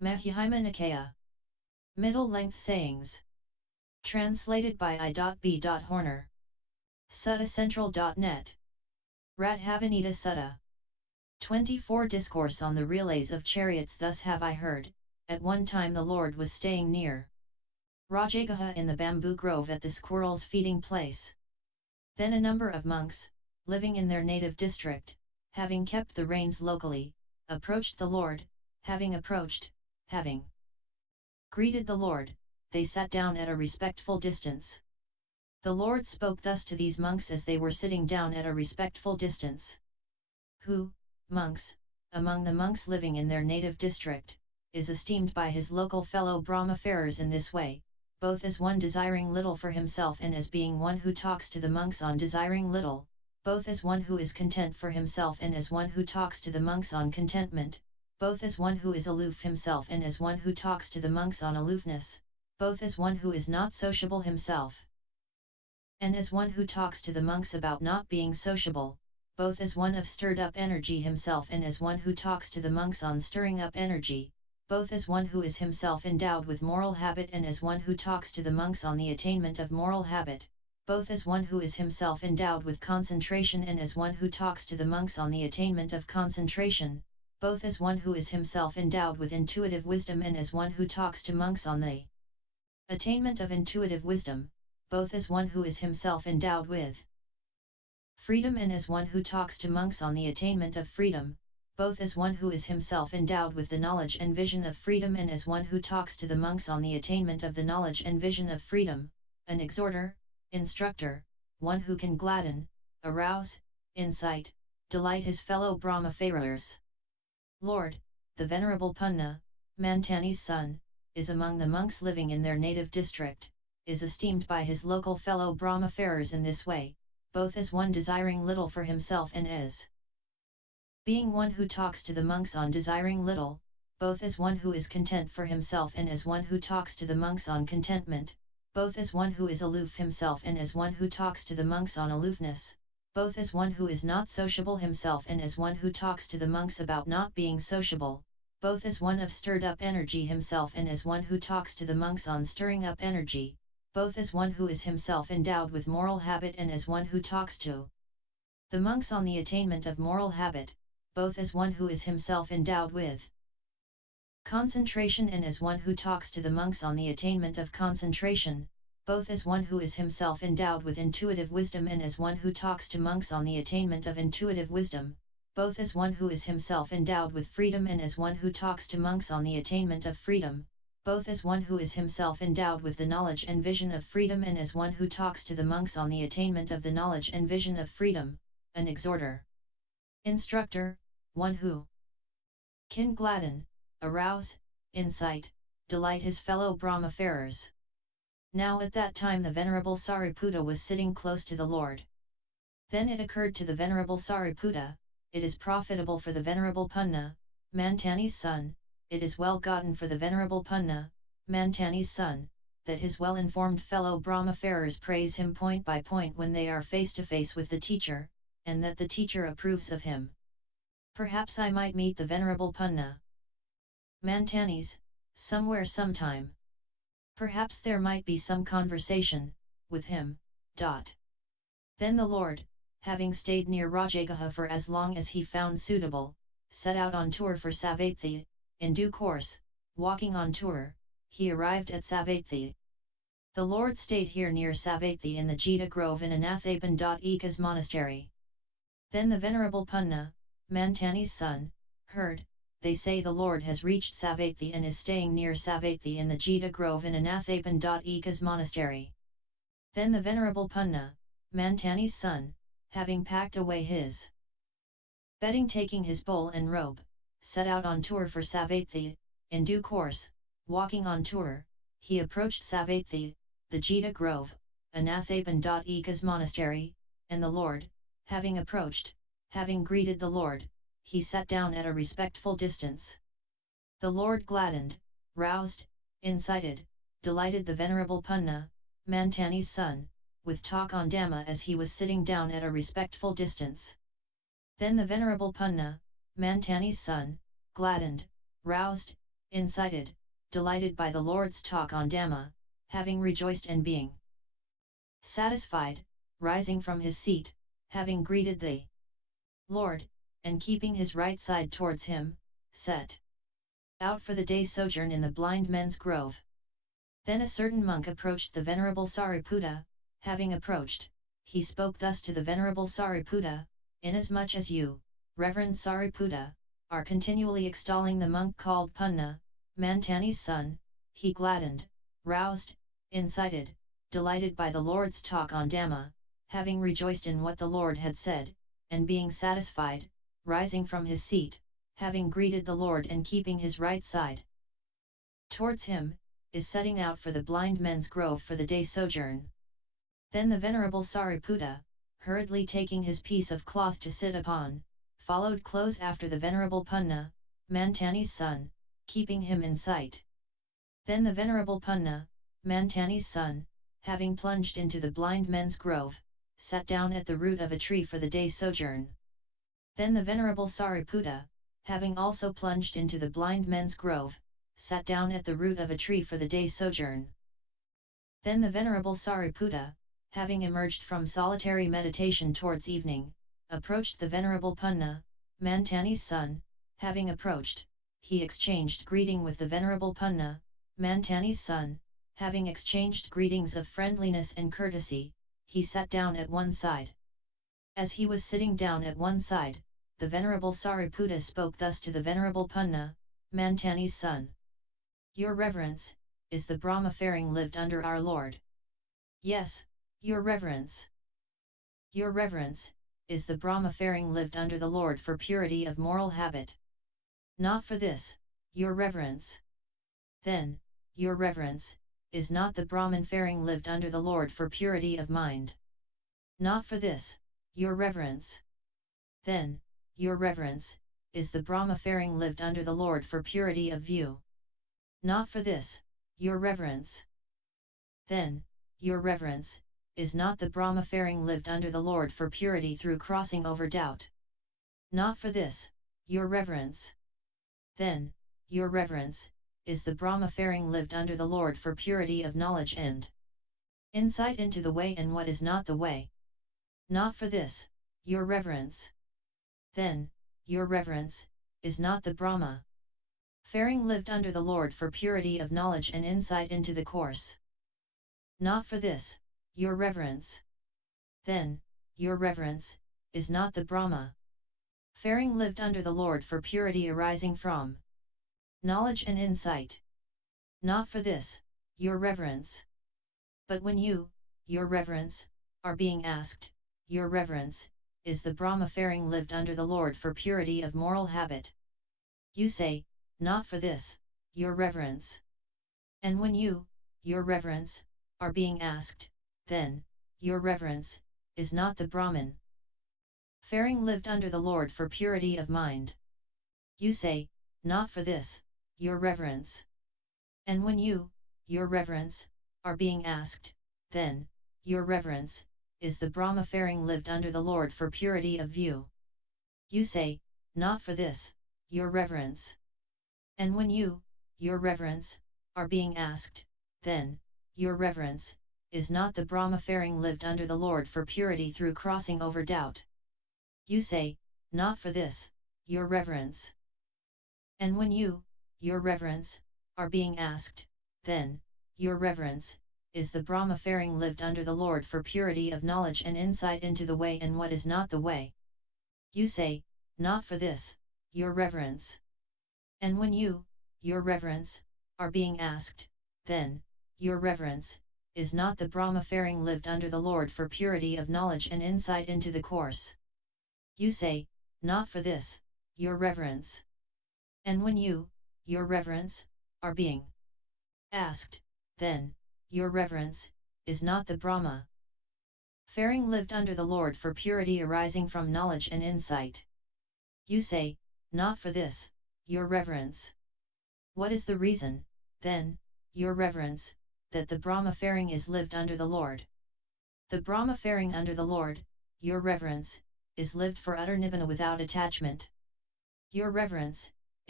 Mahihima Nikaya. Middle-length sayings. Translated by I.B.Horner. SuttaCentral.net. Radhavanita Sutta. 24 Discourse on the Relays of Chariots. Thus have I heard, at one time the Lord was staying near Rajagaha in the bamboo grove at the squirrels' feeding place. Then a number of monks, living in their native district, having kept the reins locally, approached the Lord. Having greeted the Lord, they sat down at a respectful distance. The Lord spoke thus to these monks as they were sitting down at a respectful distance. Who, monks, among the monks living in their native district, is esteemed by his local fellow Brahmafarers in this way, both as one desiring little for himself and as being one who talks to the monks on desiring little, both as one who is content for himself and as one who talks to the monks on contentment, both as one who is aloof himself and as one who talks to the monks on aloofness, both as one who is not sociable himself and as one who talks to the monks about not being sociable, both as one of stirred up energy himself and as one who talks to the monks on stirring up energy, both as one who is himself endowed with moral habit and as one who talks to the monks on the attainment of moral habit, both as one who is himself endowed with concentration and as one who talks to the monks on the attainment of concentration, both as one who is himself endowed with intuitive wisdom and as one who talks to monks on the attainment of intuitive wisdom, both as one who is himself endowed with freedom and as one who talks to monks on the attainment of freedom, both as one who is himself endowed with the knowledge and vision of freedom and as one who talks to the monks on the attainment of the knowledge and vision of freedom, an exhorter, instructor, one who can gladden, arouse, incite, delight his fellow Brahmafarers. Lord, the Venerable Punna, Mantani's son, is among the monks living in their native district, is esteemed by his local fellow Brahmafarers in this way, both as one desiring little for himself and as being one who talks to the monks on desiring little, both as one who is content for himself and as one who talks to the monks on contentment, both as one who is aloof himself and as one who talks to the monks on aloofness, both as one who is not sociable himself and as one who talks to the monks about not being sociable, both as one of stirred up energy himself and as one who talks to the monks on stirring up energy, both as one who is himself endowed with moral habit and as one who talks to the monks on the attainment of moral habit, both as one who is himself endowed with concentration and as one who talks to the monks on the attainment of concentration, both as one who is himself endowed with intuitive wisdom and as one who talks to monks on the attainment of intuitive wisdom, both as one who is himself endowed with freedom and as one who talks to monks on the attainment of freedom, both as one who is himself endowed with the knowledge and vision of freedom and as one who talks to the monks on the attainment of the knowledge and vision of freedom, an exhorter, instructor, one who can gladden, arouse, incite, delight his fellow Brahmafarers. Now at that time the Venerable Sariputta was sitting close to the Lord. Then it occurred to the Venerable Sariputta, it is profitable for the Venerable Punna, Mantani's son, it is well gotten for the Venerable Punna, Mantani's son, that his well-informed fellow Brahmafarers praise him point by point when they are face to face with the teacher, and that the teacher approves of him. Perhaps I might meet the Venerable Punna, Mantani's, somewhere sometime. Perhaps there might be some conversation with him. Then the Lord, having stayed near Rajagaha for as long as he found suitable, set out on tour for Savatthi. In due course, walking on tour, he arrived at Savatthi. The Lord stayed here near Savatthi in the Jita Grove in Anathapan.Eka's monastery. Then the Venerable Punna, Mantani's son, heard, they say the Lord has reached Savatthi and is staying near Savatthi in the Jita Grove in Anathapan.Eka's monastery. Then the Venerable Punna, Mantani's son, having packed away his bedding, taking his bowl and robe, set out on tour for Savatthi. In due course, walking on tour, he approached Savatthi, the Jita Grove, Anathapan.Eka's monastery, and the Lord, having approached, having greeted the Lord, he sat down at a respectful distance. The Lord gladdened, roused, incited, delighted the Venerable Punna, Mantani's son, with talk on Dhamma as he was sitting down at a respectful distance. Then the Venerable Punna, Mantani's son, gladdened, roused, incited, delighted by the Lord's talk on Dhamma, having rejoiced and being satisfied, rising from his seat, having greeted the Lord, and keeping his right side towards him, set out for the day's sojourn in the blind men's grove. Then a certain monk approached the Venerable Sariputta. Having approached, he spoke thus to the Venerable Sariputta: Inasmuch as you, Reverend Sariputta, are continually extolling the monk called Punna, Mantani's son, he gladdened, roused, incited, delighted by the Lord's talk on Dhamma, having rejoiced in what the Lord had said, and being satisfied, rising from his seat, having greeted the Lord and keeping his right side towards him, is setting out for the blind men's grove for the day sojourn. Then the Venerable Sariputta, hurriedly taking his piece of cloth to sit upon, followed close after the Venerable Punna, Mantani's son, keeping him in sight. Then the Venerable Punna, Mantani's son, having plunged into the blind men's grove, sat down at the root of a tree for the day's sojourn. Then the Venerable Sariputta, having also plunged into the blind men's grove, sat down at the root of a tree for the day's sojourn. Then the Venerable Sariputta, having emerged from solitary meditation towards evening, approached the Venerable Punna, Mantani's son. Having approached, he exchanged greeting with the Venerable Punna, Mantani's son. Having exchanged greetings of friendliness and courtesy, he sat down at one side. As he was sitting down at one side, the Venerable Sariputta spoke thus to the Venerable Punna, Mantani's son: Your Reverence, is the Brahma-faring lived under our Lord? Yes, Your Reverence. Your Reverence, is the Brahma-faring lived under the Lord for purity of moral habit? Not for this, Your Reverence. Then, Your Reverence, is not the Brahman-faring lived under the Lord for purity of mind? Not for this, Your Reverence. Then, Your Reverence, is the Brahma-faring lived under the Lord for purity of view? Not for this, Your Reverence. Then, Your Reverence, is not the Brahma-faring lived under the Lord for purity through crossing over doubt? Not for this, Your Reverence. Then, Your Reverence, is the Brahma-faring lived under the Lord for purity of knowledge and insight into the way and what is not the way? Not for this, Your Reverence. Then, Your Reverence, is not the Brahma-faring lived under the Lord for purity of knowledge and insight into the course? Not for this, Your Reverence. Then, Your Reverence, is not the Brahma-faring lived under the Lord for purity arising from knowledge and insight? Not for this, Your Reverence. But when you, Your Reverence, are being asked, Your Reverence, is the Brahma-faring lived under the Lord for purity of moral habit? You say, not for this, Your Reverence. And when you, Your Reverence, are being asked, then, Your Reverence, is not the Brahman-faring lived under the Lord for purity of mind? You say, not for this, Your Reverence. And when you, Your Reverence, are being asked, then, Your Reverence, is the Brahma-faring lived under the Lord for purity of view? You say, not for this, Your Reverence. And when you, Your Reverence, are being asked, then, Your Reverence, is not the Brahma-faring lived under the Lord for purity through crossing over doubt? You say, not for this, Your Reverence. And when you, Your Reverence, are being asked, then, Your Reverence, is the Brahma-faring lived under the Lord for purity of knowledge and insight into the way and what is not the way? You say, not for this, Your Reverence. And when you, Your Reverence, are being asked, then, Your Reverence, is not the Brahma-faring lived under the Lord for purity of knowledge and insight into the course? You say, not for this, Your Reverence. And when you, Your Reverence, are being asked, then, Your Reverence, is not the Brahma-faring lived under the Lord for purity arising from knowledge and insight? You say, not for this, Your Reverence. What is the reason, then, Your Reverence, that the Brahma-faring is lived under the Lord? The Brahma-faring under the Lord, Your Reverence, is lived for utter Nibbana without attachment. Your Reverence,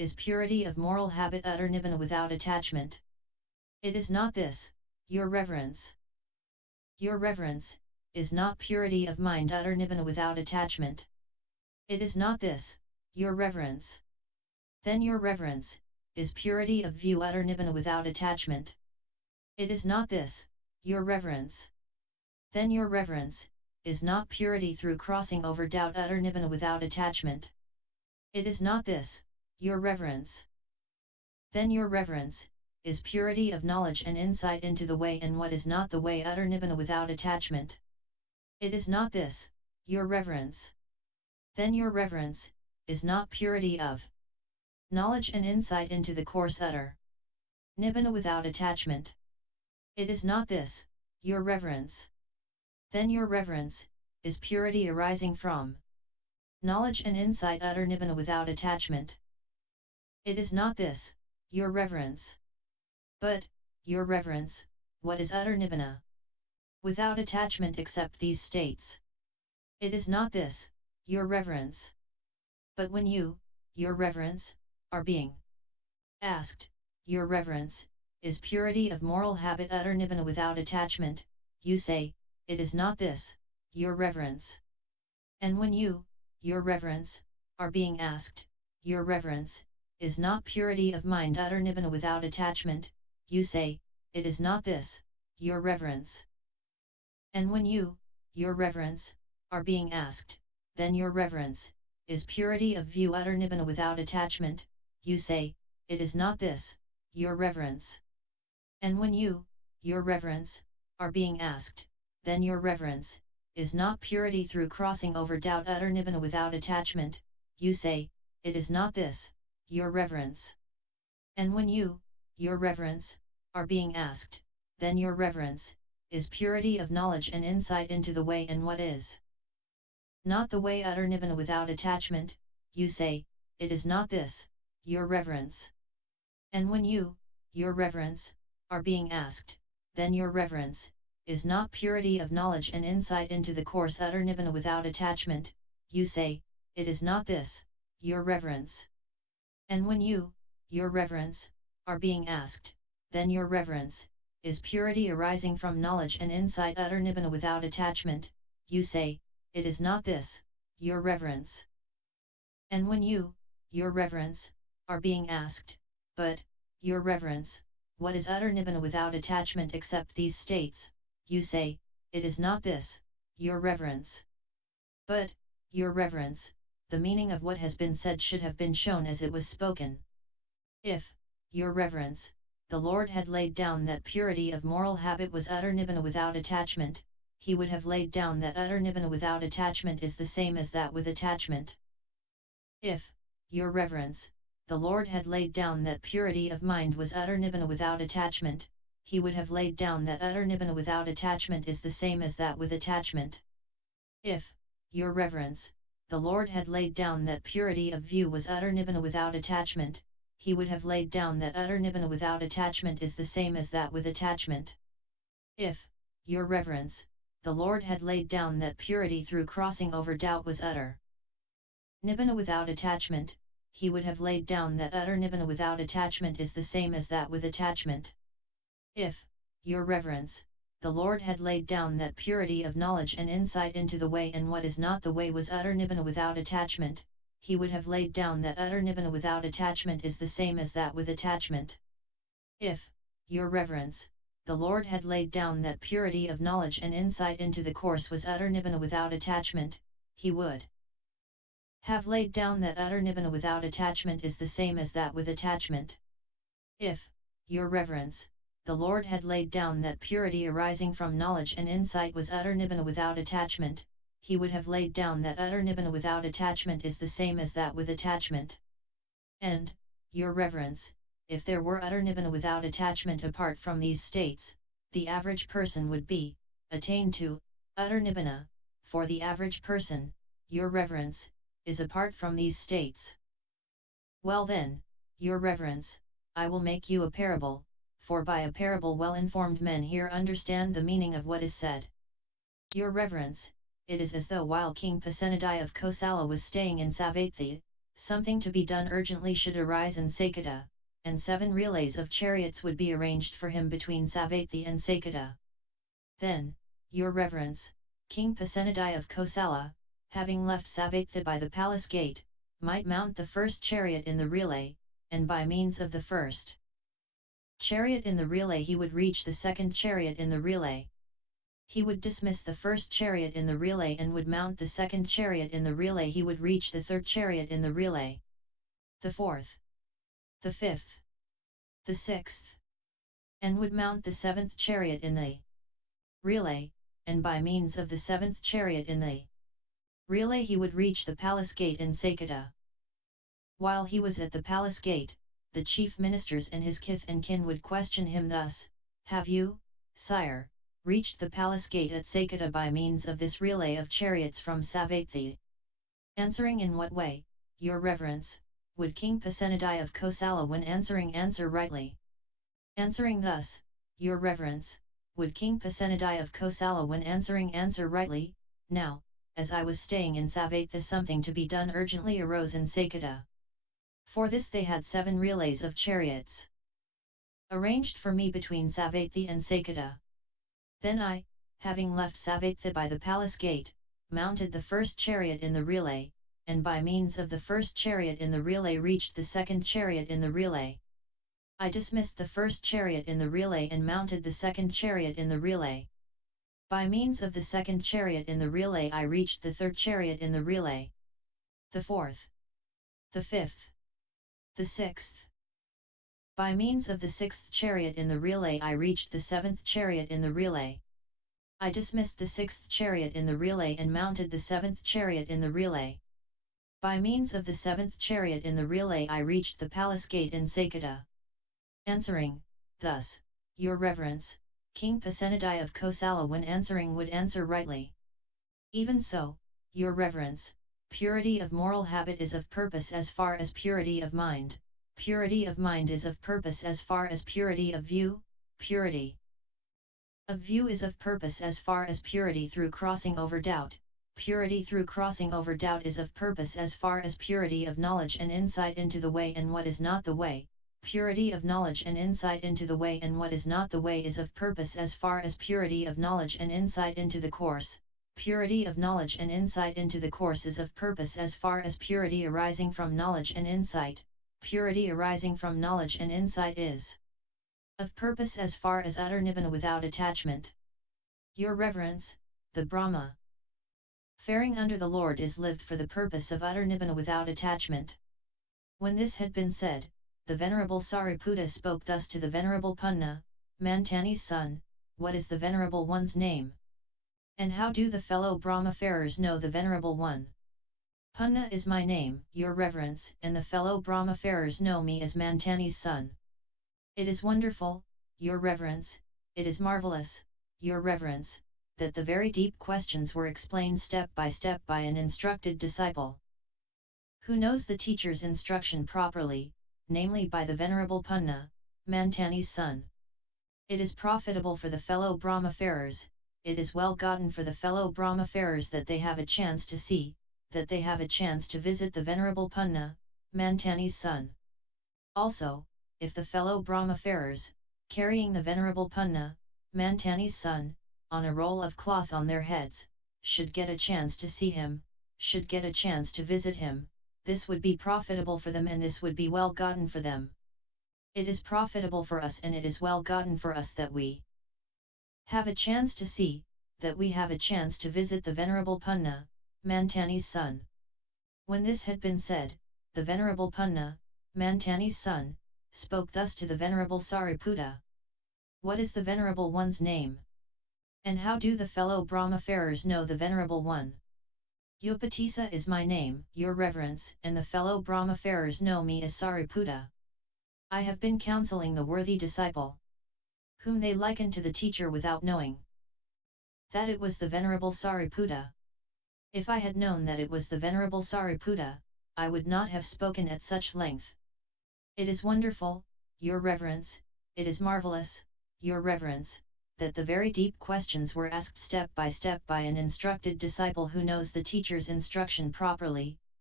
is purity of moral habit utter Nibbana without attachment. It is not this, your reverence. Your reverence, is not purity of mind utter Nibbana without attachment. It is not this, your reverence. Then your reverence, is purity of view utter Nibbana without attachment. It is not this, your reverence. Then your reverence, is not purity through crossing over doubt utter Nibbana without attachment. It is not this, your reverence. Then your reverence, is purity of knowledge and insight into the way and what is not the way utter Nibbana without attachment. It is not this, your reverence. Then your reverence, is not purity of knowledge and insight into the course utter Nibbana without attachment. It is not this, your reverence. Then your reverence, is purity arising from knowledge and insight utter Nibbana without attachment. It is not this, your reverence. But, your reverence, what is utter Nibbana without attachment except these states? It is not this, your reverence. But when you, your reverence, are being asked, your reverence, is purity of moral habit utter Nibbana without attachment, you say, it is not this, your reverence. And when you, your reverence, are being asked, your reverence, is not purity of mind utter Nibbana without attachment, you say, it is not this, your reverence. And when you, your reverence, are being asked, then your reverence, is purity of view utter Nibbana without attachment, you say, it is not this, your reverence. And when you, your reverence, are being asked, then your reverence, is not purity through crossing over doubt utter Nibbana without attachment, you say, it is not this, your reverence. And when you, your reverence, are being asked, then your reverence, is purity of knowledge and insight into the way and what is not the way utter Nibbana without attachment, you say, it is not this, your reverence. And when you, your reverence, are being asked, then your reverence, is not purity of knowledge and insight into the course utter Nibbana without attachment, you say, it is not this, your reverence. And when you, your reverence, are being asked, then your reverence, is purity arising from knowledge and insight utter Nibbana without attachment, you say, it is not this, your reverence. And when you, your reverence, are being asked, but, your reverence, what is utter Nibbana without attachment except these states, you say, it is not this, your reverence. But, your reverence, the meaning of what has been said should have been shown as it was spoken. If, your reverence, the Lord had laid down that purity of moral habit was utter Nibbana without attachment, he would have laid down that utter Nibbana without attachment is the same as that with attachment. If, your reverence, the Lord had laid down that purity of mind was utter Nibbana without attachment, he would have laid down that utter Nibbana without attachment is the same as that with attachment. If, your reverence, the Lord had laid down that purity of view was utter Nibbana without attachment, he would have laid down that utter Nibbana without attachment is the same as that with attachment. If, your reverence, the Lord had laid down that purity through crossing over doubt was utter Nibbana without attachment, he would have laid down that utter Nibbana without attachment is the same as that with attachment. If, your reverence, the Lord had laid down that purity of knowledge and insight into the way and what is not the way was utter Nibbana without attachment, he would have laid down that utter Nibbana without attachment is the same as that with attachment. If, your reverence, the Lord had laid down that purity of knowledge and insight into the course was utter Nibbana without attachment, he would have laid down that utter Nibbana without attachment is the same as that with attachment. If, your reverence, the Lord had laid down that purity arising from knowledge and insight was utter Nibbana without attachment, he would have laid down that utter Nibbana without attachment is the same as that with attachment. And, your reverence, if there were utter Nibbana without attachment apart from these states, the average person would be attained to utter Nibbana, for the average person, your reverence, is apart from these states. Well then, your reverence, I will make you a parable, for by a parable well-informed men here understand the meaning of what is said. Your reverence, it is as though while King Pasenadi of Kosala was staying in Savatthi, something to be done urgently should arise in Saketa, and 7 relays of chariots would be arranged for him between Savatthi and Saketa. Then, your reverence, King Pasenadi of Kosala, having left Savatthi by the palace gate, might mount the first chariot in the relay, and by means of the first chariot in the relay he would reach the second chariot in the relay. He would dismiss the first chariot in the relay and would mount the second chariot in the relay. He would reach the third chariot in the relay, the fourth, the fifth, the sixth, and would mount the seventh chariot in the relay, and by means of the seventh chariot in the relay he would reach the palace gate in Saketa. While he was at the palace gate, the chief ministers and his kith and kin would question him thus: "Have you, sire, reached the palace gate at Saketa by means of this relay of chariots from Savatthi?" Answering in what way, your reverence, would King Pasenadi of Kosala when answering answer rightly? Answering thus, your reverence, would King Pasenadi of Kosala when answering answer rightly: "Now, as I was staying in Savatthi, something to be done urgently arose in Saketa. For this they had 7 relays of chariots arranged for me between Savatthi and Saketa. Then I, having left Savatthi by the palace gate, mounted the first chariot in the relay, and by means of the first chariot in the relay reached the second chariot in the relay. I dismissed the first chariot in the relay and mounted the second chariot in the relay. By means of the second chariot in the relay I reached the third chariot in the relay, the fourth, the fifth, the sixth. By means of the sixth chariot in the relay I reached the seventh chariot in the relay. I dismissed the sixth chariot in the relay and mounted the seventh chariot in the relay. By means of the seventh chariot in the relay I reached the palace gate in Saketa." Answering, thus, your reverence, King Pasenadi of Kosala when answering would answer rightly. Even so, your reverence, purity of moral habit is of purpose as far as purity of mind. Purity of mind is of purpose as far as purity of view. Purity of view is of purpose as far as purity through crossing over doubt. Purity through crossing over doubt is of purpose as far as purity of knowledge and insight into the way and what is not the way. Purity of knowledge and insight into the way and what is not the way is of purpose as far as purity of knowledge and insight into the course. Purity of knowledge and insight into the course is of purpose as far as purity arising from knowledge and insight. Purity arising from knowledge and insight is of purpose as far as utter Nibbana without attachment. Your reverence, the Brahma faring under the Lord is lived for the purpose of utter Nibbana without attachment. When this had been said, the Venerable Sariputta spoke thus to the Venerable Punna, Mantani's son: "What is the Venerable One's name? And how do the fellow Brahmafarers know the Venerable One?" "Punna is my name, your reverence, and the fellow Brahmafarers know me as Mantani's son." "It is wonderful, your reverence, it is marvelous, your reverence, that the very deep questions were explained step by an instructed disciple, who knows the teacher's instruction properly, namely by the Venerable Punna, Mantani's son. It is profitable for the fellow Brahmafarers, it is well gotten for the fellow Brahmafarers that they have a chance to see, that they have a chance to visit the Venerable Punna, Mantani's son. Also, if the fellow Brahmafarers, carrying the Venerable Punna, Mantani's son, on a roll of cloth on their heads, should get a chance to see him, should get a chance to visit him, this would be profitable for them and this would be well gotten for them. It is profitable for us and it is well gotten for us that we have a chance to see, that we have a chance to visit the Venerable Punna, Mantani's son." When this had been said, the Venerable Punna, Mantani's son, spoke thus to the Venerable Sariputta: "What is the Venerable One's name? And how do the fellow Brahmafarers know the Venerable One?" "Upatissa is my name, your reverence, and the fellow Brahmafarers know me as Sariputta. I have been counseling the worthy disciple, whom they liken to the teacher without knowing that it was the Venerable Sariputta. If I had known that it was the Venerable Sariputta, I would not have spoken at such length. It is wonderful, your reverence, it is marvelous, your reverence, that the very deep questions were asked step by an instructed disciple who knows the teacher's instruction properly,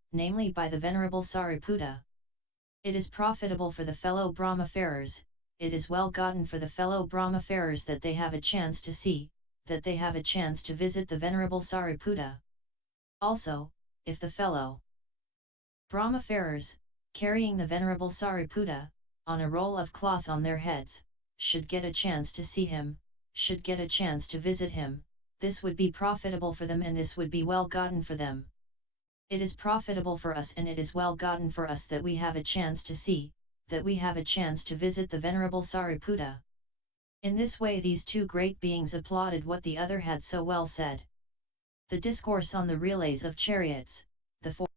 namely by the Venerable Sariputta. It is profitable for the fellow Brahmafarers, it is well gotten for the fellow Brahmafarers that they have a chance to see, that they have a chance to visit the Venerable Sariputta. Also, if the fellow Brahmafarers, carrying the Venerable Sariputta, on a roll of cloth on their heads, should get a chance to see him, should get a chance to visit him, this would be profitable for them and this would be well gotten for them. It is profitable for us and it is well gotten for us that we have a chance to see, that we have a chance to visit the Venerable Sariputta. In this way these two great beings applauded what the other had so well said. The Discourse on the Relays of Chariots, the